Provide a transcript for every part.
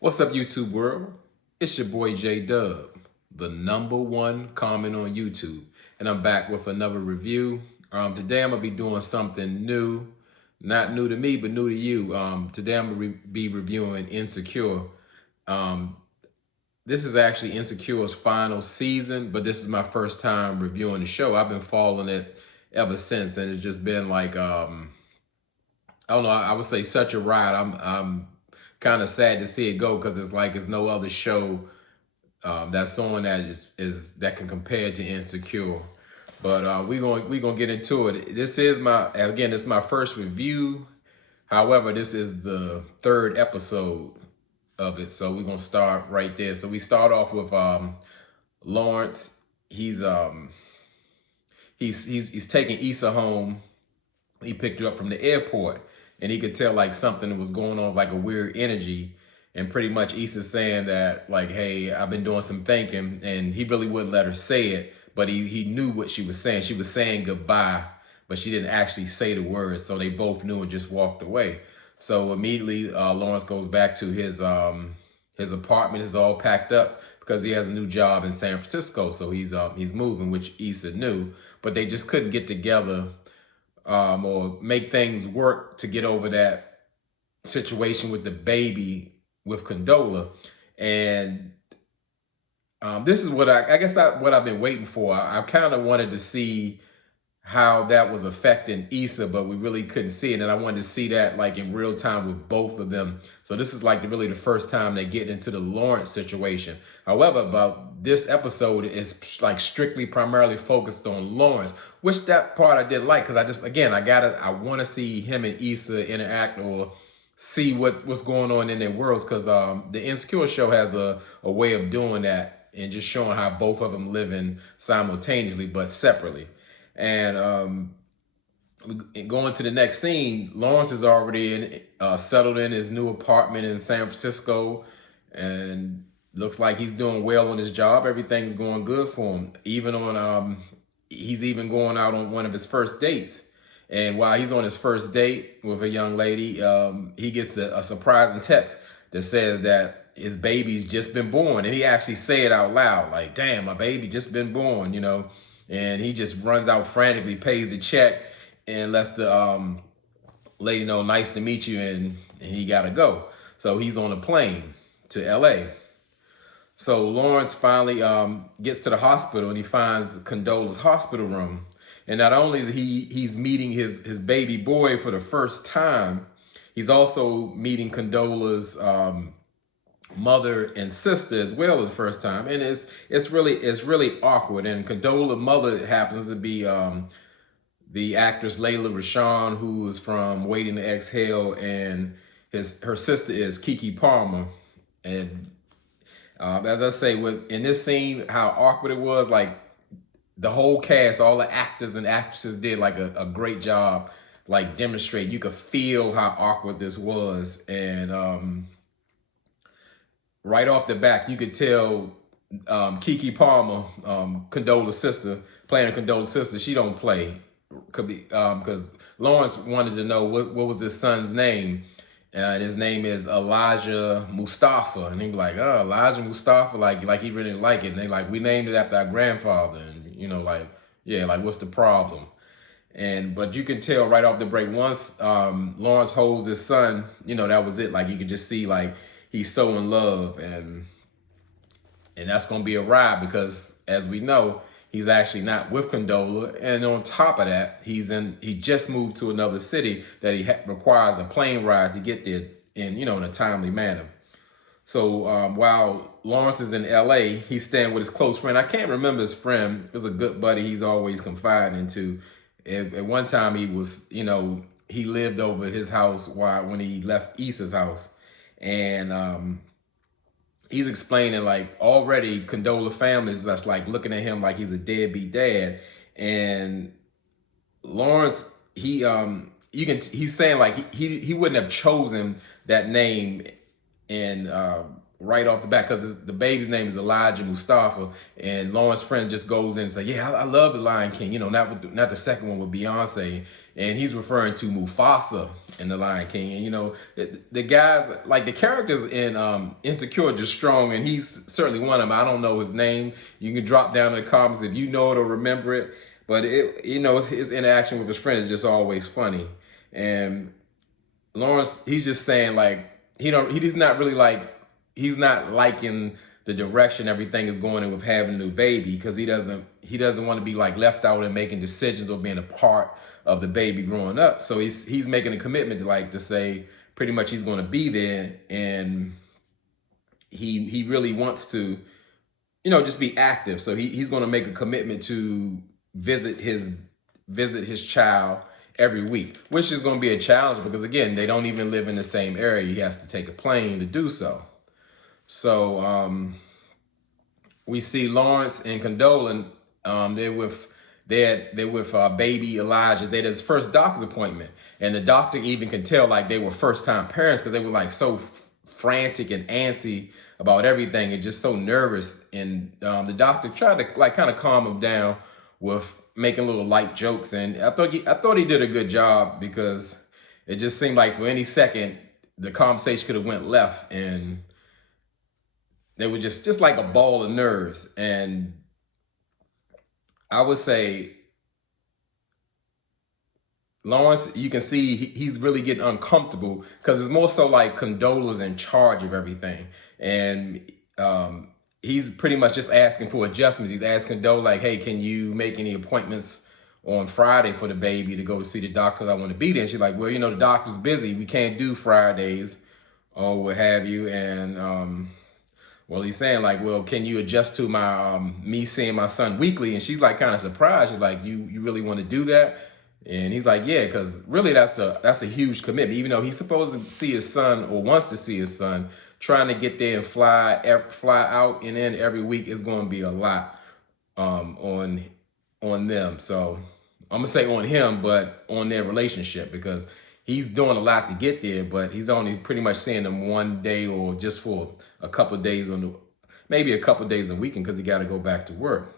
What's up, YouTube world? It's your boy J Dub, the #1 comment on YouTube, and I'm back with another review. Today I'm gonna be doing something new, not new to me, but new to you. Today I'm gonna be reviewing Insecure. Um, this is actually Insecure's final season, but this is my first time reviewing the show. I've been following it ever since, and it's just been like I don't know. I would say such a ride. I'm kind of sad to see it go because it's like it's no other show that's on that is that can compare to Insecure. But we gonna get into it. This is my first review. However, this is the third episode of it, so we're gonna start right there. So we start off with Lawrence. He's taking Issa home. He picked her up from the airport, and he could tell like something was going on, like a weird energy. And pretty much Issa saying that like, hey, I've been doing some thinking, and he really wouldn't let her say it, but he knew what she was saying. She was saying goodbye, but she didn't actually say the words. So they both knew and just walked away. So immediately Lawrence goes back to his apartment. Is all packed up because he has a new job in San Francisco. So he's moving, which Issa knew, but they just couldn't get together or make things work to get over that situation with the baby with Condola. And this is what what I've been waiting for. I kind of wanted to see how that was affecting Issa, but we really couldn't see it. And I wanted to see that like in real time with both of them. So this is like really the first time they get into the Lawrence situation. However, about this episode is like strictly primarily focused on Lawrence, which that part I didn't like because I want to see him and Issa interact or see what's going on in their worlds because the Insecure show has a way of doing that and just showing how both of them living simultaneously but separately. And going to the next scene, Lawrence is already settled in his new apartment in San Francisco, and looks like he's doing well on his job. Everything's going good for him. He's even going out on one of his first dates. And while he's on his first date with a young lady, he gets a surprising text that says that his baby's just been born. And he actually say it out loud, like, damn, my baby just been born, you know? And he just runs out frantically, pays the check, and lets the lady know, nice to meet you, and he gotta go. So he's on a plane to LA. So Lawrence finally gets to the hospital, and he finds Condola's hospital room. And not only is he's meeting his baby boy for the first time, he's also meeting Condola's mother and sister as well as the first time. And it's really awkward. And Condola's mother happens to be the actress Layla Rashawn, who is from Waiting to Exhale, and her sister is Keke Palmer. And as I say, in this scene, how awkward it was, like the whole cast, all the actors and actresses did like a great job, like demonstrate. You could feel how awkward this was. And right off the back, you could tell Keke Palmer, Condola's sister, playing Condola's sister, she don't play. Could be because Lawrence wanted to know what was his son's name. And his name is Elijah Mustafa. And he be like, oh, Elijah Mustafa, like he really like it. And they like, we named it after our grandfather. And, you know, like, yeah, like, what's the problem? But you can tell right off the break, once Lawrence holds his son, you know, that was it. Like, you could just see, like, he's so in love. And that's going to be a ride because, as we know, he's actually not with Condola. And on top of that, he just moved to another city that requires a plane ride to get there in a timely manner. So while Lawrence is in LA, he's staying with his close friend. I can't remember his friend. It was a good buddy he's always confiding into. At one time, he lived over at his house when he left Issa's house. And he's explaining like already Condola family is just like looking at him like he's a deadbeat dad. And Lawrence, he's saying like he wouldn't have chosen that name and right off the bat because the baby's name is Elijah Mustafa. And Lawrence's friend just goes in and says, yeah, I love the Lion King, not the second one with Beyonce. and he's referring to Mufasa in The Lion King. And the guys, like the characters in Insecure, are just strong, and he's certainly one of them. I don't know his name. You can drop down in the comments if you know it or remember it. But his interaction with his friend is just always funny. And Lawrence, he's just saying like he's not really like he's not liking the direction everything is going in with having a new baby, because he doesn't want to be like left out and making decisions or being a part of the baby growing up. So he's making a commitment to say pretty much he's going to be there, and he really wants to just be active. So he's going to make a commitment to visit his child every week, which is going to be a challenge because, again, they don't even live in the same area. He has to take a plane to do so. So we see Lawrence and Condola. They're with baby Elijah. They're his first doctor's appointment, and the doctor even can tell like they were first time parents because they were like so frantic and antsy about everything and just so nervous. And the doctor tried to like kind of calm them down with making little light jokes, and I thought he did a good job, because it just seemed like for any second the conversation could have went left, and they were just like a ball of nerves. And I would say Lawrence, you can see he's really getting uncomfortable because it's more so like Condola's in charge of everything, and he's pretty much just asking for adjustments. He's asking Condola like, "Hey, can you make any appointments on Friday for the baby to go see the doctor? I want to be there." And she's like, "Well, the doctor's busy. We can't do Fridays or what have you." And well, he's saying like, "Well, can you adjust to my me seeing my son weekly?" And she's like kind of surprised. She's like, "You really want to do that?" And he's like, "Yeah," because really that's a huge commitment. Even though he's supposed to see his son or wants to see his son, trying to get there and fly out and in every week is going to be a lot on them. So I'm gonna say on him, but on their relationship, because he's doing a lot to get there, but he's only pretty much seeing them one day or just for a couple of days maybe a couple of days a weekend, because he got to go back to work.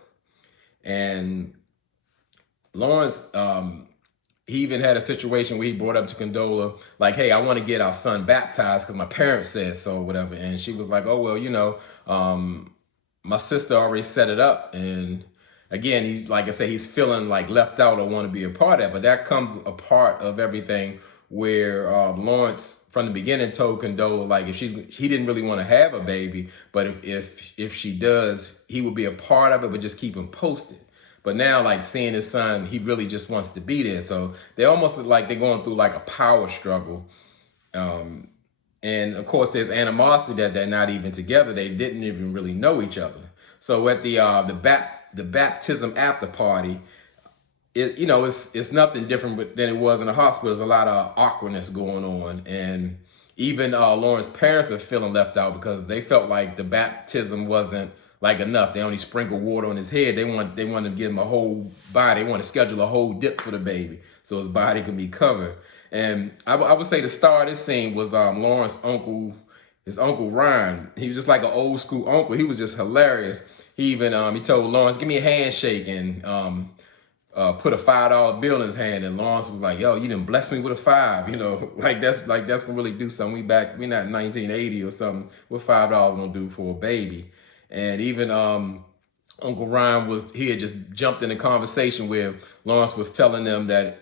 And Lawrence, he even had a situation where he brought up to Condola, like, "Hey, I want to get our son baptized because my parents said so," whatever. And she was like, "Oh, well, my sister already set it up." And again, he's like I said, he's feeling like left out or want to be a part of it. But that comes a part of everything where Lawrence from the beginning told Condola like if he didn't really want to have a baby, but if she does, he would be a part of it, but just keep him posted. But now, like seeing his son, he really just wants to be there. So they're almost like they're going through like a power struggle. And of course, there's animosity that they're not even together. They didn't even really know each other. So at the baptism after party, it's nothing different than it was in the hospital. There's a lot of awkwardness going on, and even Lawrence's parents are feeling left out because they felt like the baptism wasn't like enough. They only sprinkled water on his head. They want to give him a whole body. They want to schedule a whole dip for the baby so his body can be covered. And I would say the star of this scene was Lawrence's uncle, his Uncle Ryan. He was just like an old school uncle. He was just hilarious. He even he told Lawrence, "Give me a handshake," and put a $5 bill in his hand. And Lawrence was like, "Yo, you didn't bless me with a $5. Like that's gonna really do something. We not in 1980 or something. What $5 gonna do for a baby?" And even Uncle Ryan had just jumped in the conversation where Lawrence was telling them that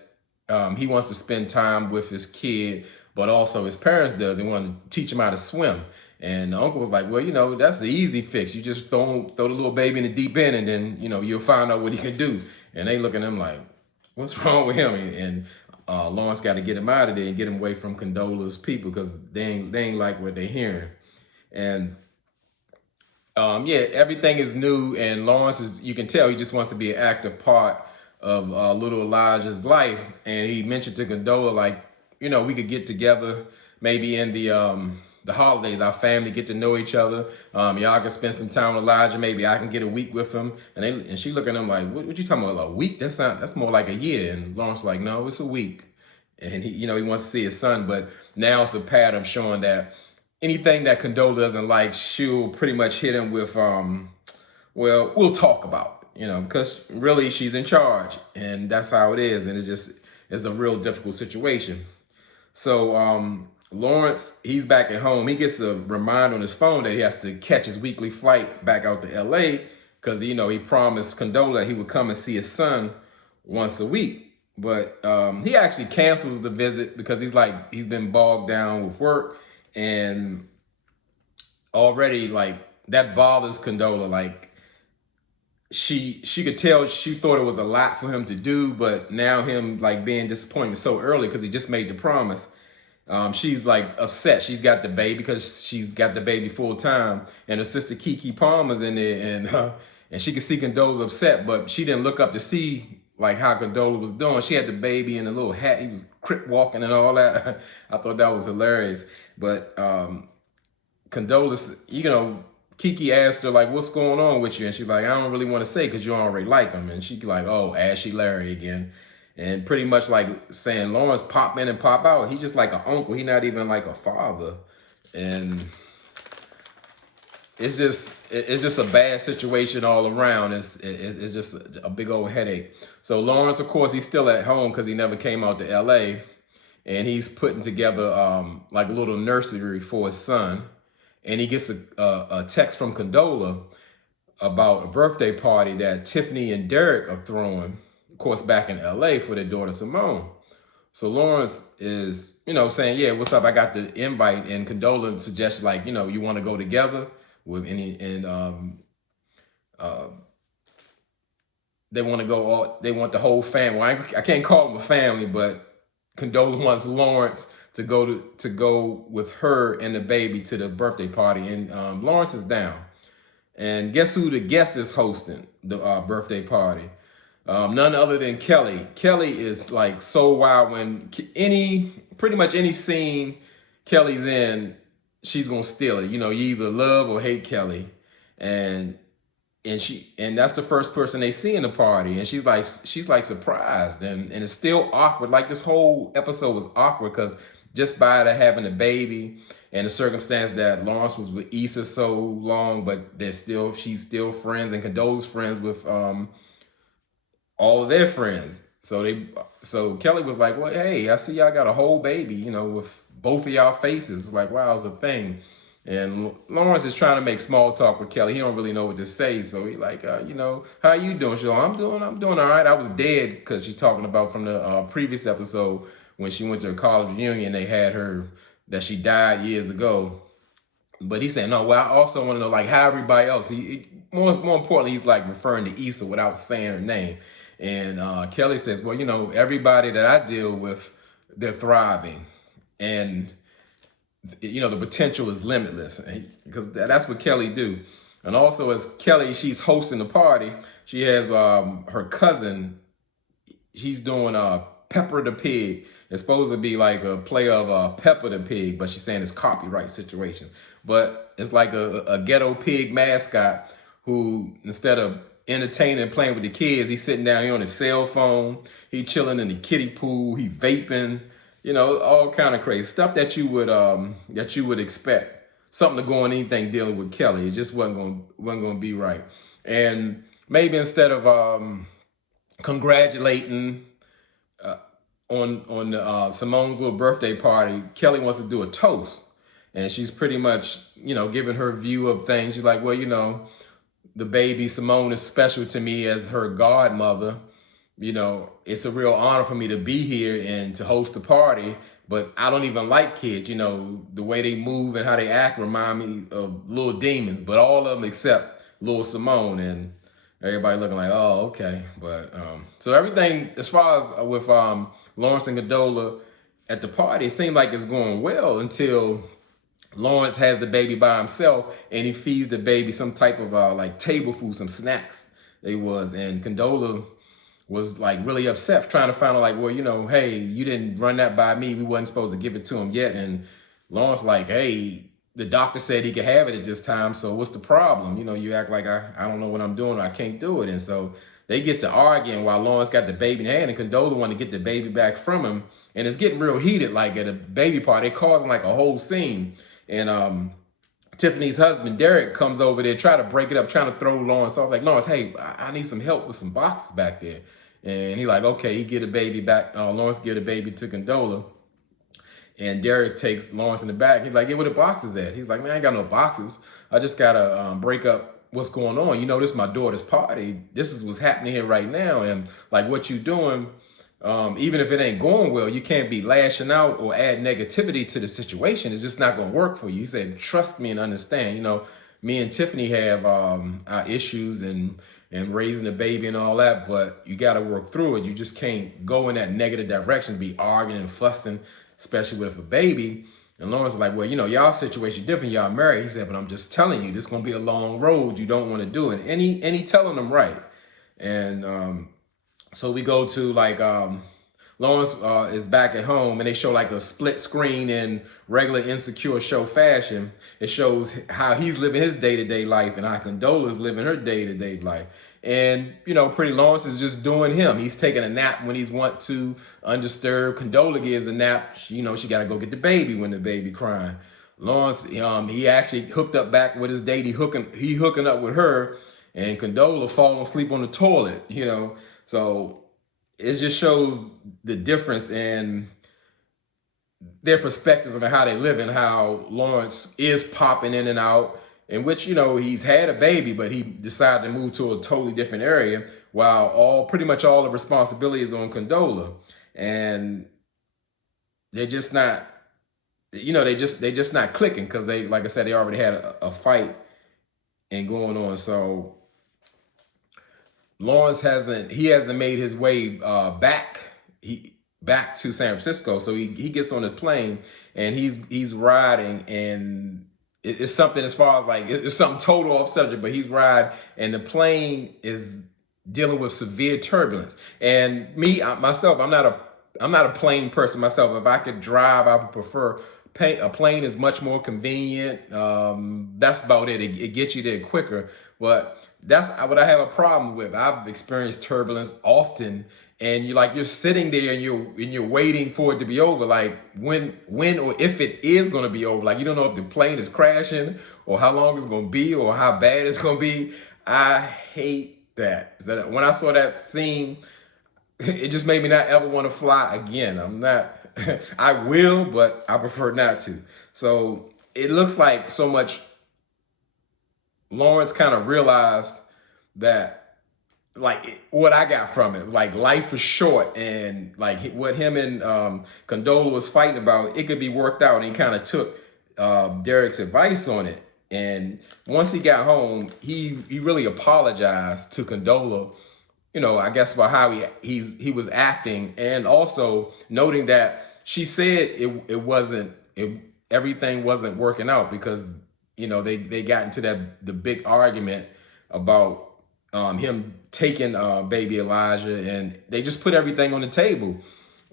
he wants to spend time with his kid, but also his parents does. They want to teach him how to swim. And the uncle was like, "Well, that's the easy fix. You just throw the little baby in the deep end, and then, you'll find out what he can do." And they look at him like, "What's wrong with him?" And Lawrence got to get him out of there and get him away from Condola's people, because they ain't like what they're hearing. And everything is new, and Lawrence you can tell he just wants to be an active part of little Elijah's life. And he mentioned to Condola, like, we could get together maybe in the holidays, our family get to know each other. Y'all can spend some time with Elijah. Maybe I can get a week with him. And she looked at him like, what you talking about, a week? That's more like a year. And Lawrence was like, "No, it's a week." And he wants to see his son, but now it's a pattern of showing that anything that Condola doesn't like, she'll pretty much hit him with, we'll talk about, because really she's in charge, and that's how it is. And it's just, is a real difficult situation. So Lawrence, he's back at home. He gets a reminder on his phone that he has to catch his weekly flight back out to LA because, you know, he promised Condola that he would come and see his son once a week. But he actually cancels the visit because he's been bogged down with work, and already like that bothers Condola. Like she could tell she thought it was a lot for him to do, but now him like being disappointed so early because he just made the promise. She's like upset. She's got the baby because she's got the baby full time, and her sister Keke Palmer's in there, and she could see Condola's upset, but she didn't look up to see like how Condola was doing. She had the baby in a little hat. He was crip walking and all that. I thought that was hilarious. But Condola, you know, Keke asked her like, "What's going on with you?" And she's like, "I don't really want to say because you already like him." And she's like, "Oh, Ashy Larry again." And pretty much like saying Lawrence pop in and pop out. He's just like an uncle. He's not even like a father. And it's just a bad situation all around. It's just a big old headache. So Lawrence, of course, he's still at home because he never came out to LA. And he's putting together like a little nursery for his son. And he gets a text from Condola about a birthday party that Tiffany and Derek are throwing, of course, back in LA for their daughter Simone. So Lawrence is, you know, saying, "Yeah, what's up? I got the invite." And Condola suggests, like, you know, you want to go together with any, and they want to go all, they want the whole family. Well, I can't call them a family, but Condola wants Lawrence to go with her and the baby to the birthday party, and Lawrence is down. And guess who the guest is hosting the birthday party? None other than Kelly. Kelly is like so wild. When pretty much any scene Kelly's in, she's gonna steal it. You know, you either love or hate Kelly, and that's the first person they see in the party, and she's like surprised, and it's still awkward. Like this whole episode was awkward because just by her having a baby and the circumstance that Lawrence was with Issa so long, but she's still friends, and Condola's friends with all of their friends. So Kelly was like, "Well, hey, I see y'all got a whole baby, you know, with both of y'all faces." It's like, wow, it's a thing. And Lawrence is trying to make small talk with Kelly. He don't really know what to say. So he like, you know, "How you doing?" She's like, I'm doing all right. I was dead," because she's talking about from the previous episode when she went to a college reunion. They had her that she died years ago. But he's saying, "No, well, I also want to know like how everybody else." More importantly, he's like referring to Issa without saying her name. And Kelly says, "Well, you know, everybody that I deal with, they're thriving, and you know the potential is limitless," because that's what Kelly do. And also, as Kelly, she's hosting the party. She has her cousin. She's doing Pepper the Pig. It's supposed to be like a play of Pepper the Pig, but she's saying it's copyright situations. But it's like a ghetto pig mascot who, instead of entertaining and playing with the kids, he's sitting down here on his cell phone. He chilling in the kiddie pool. He vaping. You know, all kind of crazy stuff that you would expect. Something to go on anything dealing with Kelly. It just wasn't going to be right. And maybe instead of congratulating on Simone's little birthday party, Kelly wants to do a toast. And she's pretty much, you know, giving her view of things. She's like, "Well, you know, the baby Simone is special to me as her godmother. You know, it's a real honor for me to be here and to host the party, but I don't even like kids. You know, the way they move and how they act remind me of little demons, but all of them except little Simone." And everybody looking like, "Oh, okay." But so everything as far as with Lawrence and Condola at the party, it seemed like it's going well until Lawrence has the baby by himself, and he feeds the baby some type of like table food, some snacks. And Condola was like really upset, trying to find out like, "Well, you know, hey, you didn't run that by me. We wasn't supposed to give it to him yet." And Lawrence like, "Hey, the doctor said he could have it at this time, so what's the problem? You know, you act like I don't know what I'm doing, or I can't do it." And so they get to arguing while Lawrence got the baby in hand, and Condola want to get the baby back from him. And it's getting real heated, like at a baby party. They're causing like a whole scene. And Tiffany's husband, Derek, comes over there, try to break it up, trying to throw Lawrence off. Like, "Lawrence, hey, I need some help with some boxes back there." And he like, okay, he get a baby back. Lawrence get a baby to Condola. And Derek takes Lawrence in the back. He's like, "Yeah, where the boxes at?" He's like, "Man, I ain't got no boxes. I just gotta break up what's going on. You know, this is my daughter's party. This is what's happening here right now. And like what you doing, even if it ain't going well, you can't be lashing out or add negativity to the situation. It's just not gonna work for you." He said, "Trust me and understand. You know, me and Tiffany have our issues and raising a baby and all that, but you got to work through it. You just can't go in that negative direction, be arguing and fussing, especially with a baby." And Lawrence was like, "Well, you know, y'all situation different. Y'all married." He said, "But I'm just telling you, this is gonna be a long road. You don't want to do it." And he telling them right. And so we go to like Lawrence is back at home, and they show like a split screen in regular Insecure show fashion. It shows how he's living his day-to-day life and how Condola's living her day-to-day life. And, you know, Pretty Lawrence is just doing him. He's taking a nap when he's want to, undisturbed. Condola gives a nap. You know, she got to go get the baby when the baby crying. Lawrence, he actually hooked up back with his date. He hooking up with her, and Condola falling asleep on the toilet, you know. So it just shows the difference in their perspectives of how they live and how Lawrence is popping in and out, in which, you know, he's had a baby, but he decided to move to a totally different area while pretty much all the responsibility is on Condola. And they're just not, you know, they just not clicking because they, like I said, they already had a fight and going on. So Lawrence hasn't made his way back to San Francisco. So he gets on the plane and he's riding, and it's something as far as like it's something total off subject, but he's riding and the plane is dealing with severe turbulence. And myself, I'm not a plane person myself. If I could drive, I would prefer a plane is much more convenient. That's about it. It gets you there quicker. But that's what I have a problem with. I've experienced turbulence often, and you're sitting there and you're waiting for it to be over. Like when or if it is going to be over. Like you don't know if the plane is crashing or how long it's going to be or how bad it's going to be. I hate that. When I saw that scene, it just made me not ever want to fly again. I'm not. I will, but I prefer not to. So it looks like so much Lawrence kind of realized that, like, what I got from it, like, life is short, and like what him and Condola was fighting about, it could be worked out. And he kind of took Derek's advice on it. And once he got home, he really apologized to Condola, you know, I guess about how he was acting, and also noting that she said everything wasn't working out because, you know, they got into the big argument about him taking baby Elijah, and they just put everything on the table.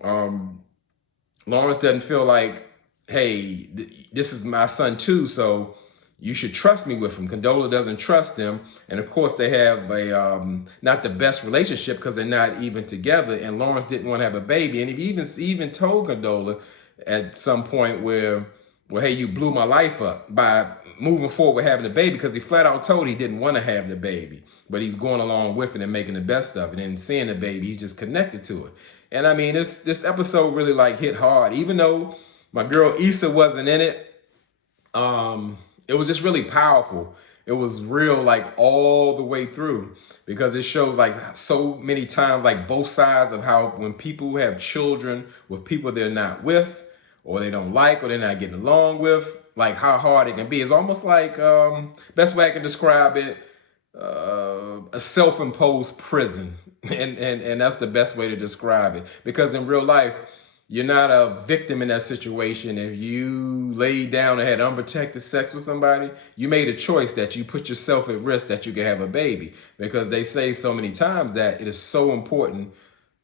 Lawrence doesn't feel like, hey, this is my son too, so you should trust me with him. Condola doesn't trust him. And of course they have a not the best relationship because they're not even together. And Lawrence didn't want to have a baby. And he even told Condola at some point where, well, hey, you blew my life up by moving forward with having a baby, because he flat out told he didn't want to have the baby. But he's going along with it and making the best of it. And seeing the baby, he's just connected to it. And I mean, this episode really like hit hard. Even though my girl Issa wasn't in it, it was just really powerful. It was real, like all the way through, because it shows like so many times, like both sides of how when people have children with people they're not with, or they don't like, or they're not getting along with, like how hard it can be. It's almost like, best way I can describe it, a self-imposed prison. And that's the best way to describe it. Because in real life, you're not a victim in that situation. If you laid down and had unprotected sex with somebody, you made a choice that you put yourself at risk that you can have a baby. Because they say so many times that it is so important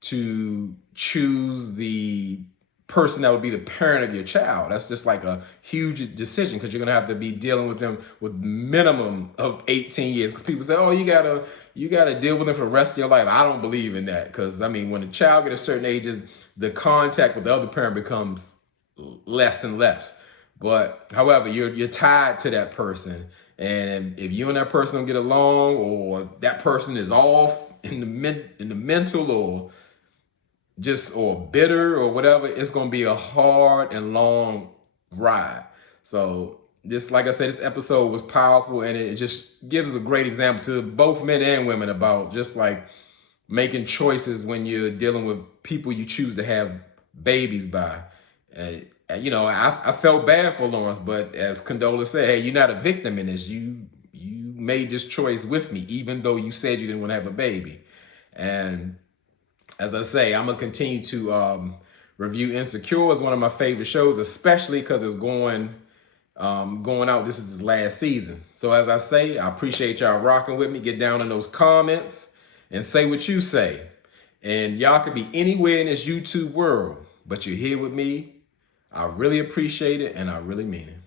to choose the person that would be the parent of your child. That's just like a huge decision, because you're gonna have to be dealing with them with minimum of 18 years. Because people say, oh, you gotta deal with them for the rest of your life. I don't believe in that, because I mean, when a child gets a certain ages, the contact with the other parent becomes less and less. But however, you're tied to that person, and if you and that person don't get along, or that person is off, in the mental or bitter or whatever, it's going to be a hard and long ride. So this, like I said, this episode was powerful, and it just gives a great example to both men and women about just like making choices when you're dealing with people you choose to have babies by. I felt bad for Lawrence, but as Condola said, hey, you're not a victim in this. You made this choice with me, even though you said you didn't want to have a baby. And as I say, I'm gonna continue to review Insecure as one of my favorite shows, especially because it's going out. This is his last season. So as I say, I appreciate y'all rocking with me. Get down in those comments and say what you say. And y'all could be anywhere in this YouTube world, but you're here with me. I really appreciate it, and I really mean it.